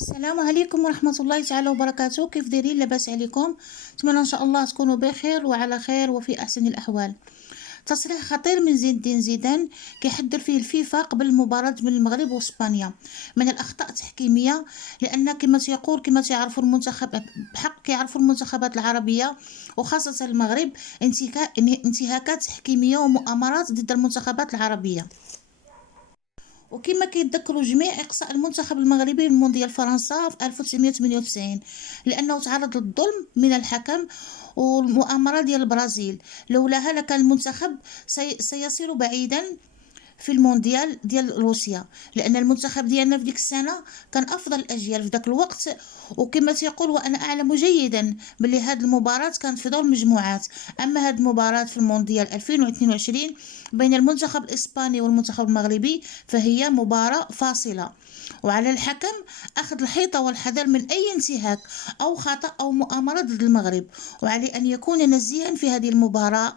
السلام عليكم ورحمة الله تعالى وبركاته. كيف دايرين؟ لاباس عليكم؟ نتمنى ان شاء الله تكونوا بخير وعلى خير وفي احسن الاحوال. تصريح خطير من زين الدين زيدان كيحذر فيه الفيفا قبل المباراة بين المغرب واسبانيا من الاخطاء التحكيمية، لان كما تيقول كما تعرفوا المنتخب بحق كيعرفوا المنتخبات العربية وخاصة المغرب انتهاكات تحكيمية ومؤامرات ضد المنتخبات العربية. وكما كيتذكروا جميع إقصاء المنتخب المغربي من مونديال فرنسا في 1998 لأنه تعرض للظلم من الحكم والمؤامرة ديال البرازيل. لولاها لكان المنتخب سيصير بعيدا في المونديال ديال روسيا، لان المنتخب ديالنا في ديك السنه كان افضل الاجيال في ذاك الوقت. وكما تيقول وانا اعلم جيدا بلي هذه المباراه كانت في دور المجموعات، اما هذه المباراه في المونديال 2022 بين المنتخب الاسباني والمنتخب المغربي فهي مباراه فاصله، وعلى الحكم اخذ الحيطه والحذر من اي انتهاك او خطا او مؤامره ضد المغرب، وعليه ان يكون نزيها في هذه المباراه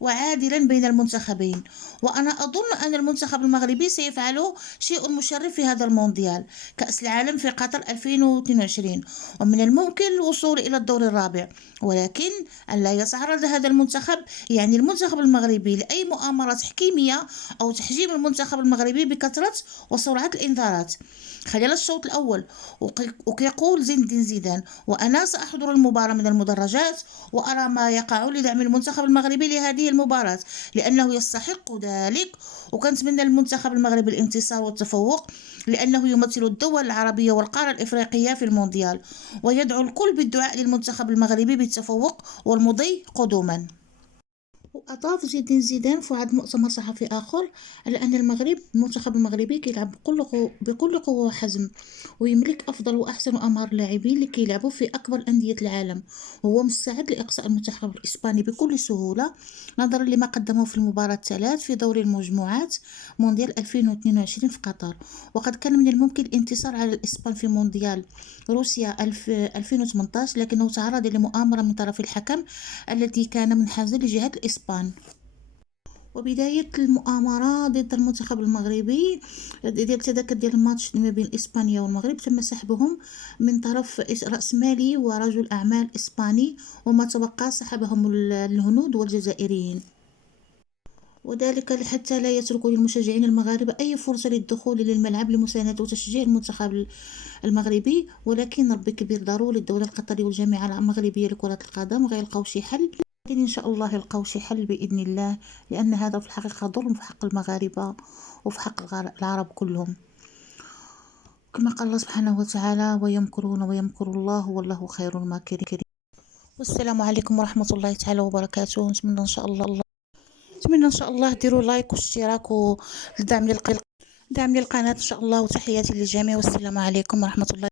وعادلا بين المنتخبين. وأنا أظن أن المنتخب المغربي سيفعل شيء مشرف في هذا المونديال كأس العالم في قطر 2022، ومن الممكن الوصول إلى الدور الرابع، ولكن أن لا يتعرض هذا المنتخب يعني المنتخب المغربي لأي مؤامرة تحكيمية أو تحجيم المنتخب المغربي بكثرة وسرعة الإنذارات خلال الشوط الأول. وكيقول زين الدين زيدان: وأنا سأحضر المباراة من المدرجات وأرى ما يقع لدعم المنتخب المغربي لهذه المباراة لأنه يستحق ذلك، وكنتمنى للمنتخب المغربي الانتصار والتفوق لأنه يمثل الدول العربية والقارة الإفريقية في المونديال، ويدعو الكل بالدعاء للمنتخب المغربي بالتفوق والمضي قدما. وأضاف زين الدين زيدان في واحد المؤتمر صحفي آخر على أن المنتخب المغربي كيلعب بكل قوة وحزم، ويملك أفضل وأحسن وأمهر اللاعبين اللي كيلعبوا في أكبر أندية العالم، وهو مستعد لإقصاء المنتخب الإسباني بكل سهولة نظرا لما قدمه في المباراة الثلاث في دور المجموعات مونديال 2022 في قطر. وقد كان من الممكن الانتصار على الإسبان في مونديال روسيا 2018، لكنه تعرض لمؤامرة من طرف الحكم الذي كان منحازا لجهة الإسبان. وبداية المؤامرة ضد المنتخب المغربي ديال التذاكر ديال الماتش ما بين إسبانيا والمغرب تم سحبهم من طرف رأس مالي ورجل أعمال إسباني، وما تبقى سحبهم الهنود والجزائريين، وذلك حتى لا يتركوا للمشجعين المغاربة أي فرصة للدخول للملعب لمساندة وتشجيع المنتخب المغربي. ولكن ربي كبير ضروري الدولة القطرية والجامعة المغربية لكرة القدم غيلقاو شي حل، لكن إن شاء الله يلقاو شي حل بإذن الله، لأن هذا في الحقيقة ظلم في حق المغاربة وفي حق العرب كلهم، كما قال الله سبحانه وتعالى: ويمكرون ويمكر الله والله خير الماكرين. والسلام عليكم ورحمة الله تعالى وبركاته. نتمنى إن شاء الله ديروا لايك واشتراك ودعم للقناة إن شاء الله، وتحياتي للجميع، والسلام عليكم ورحمة الله.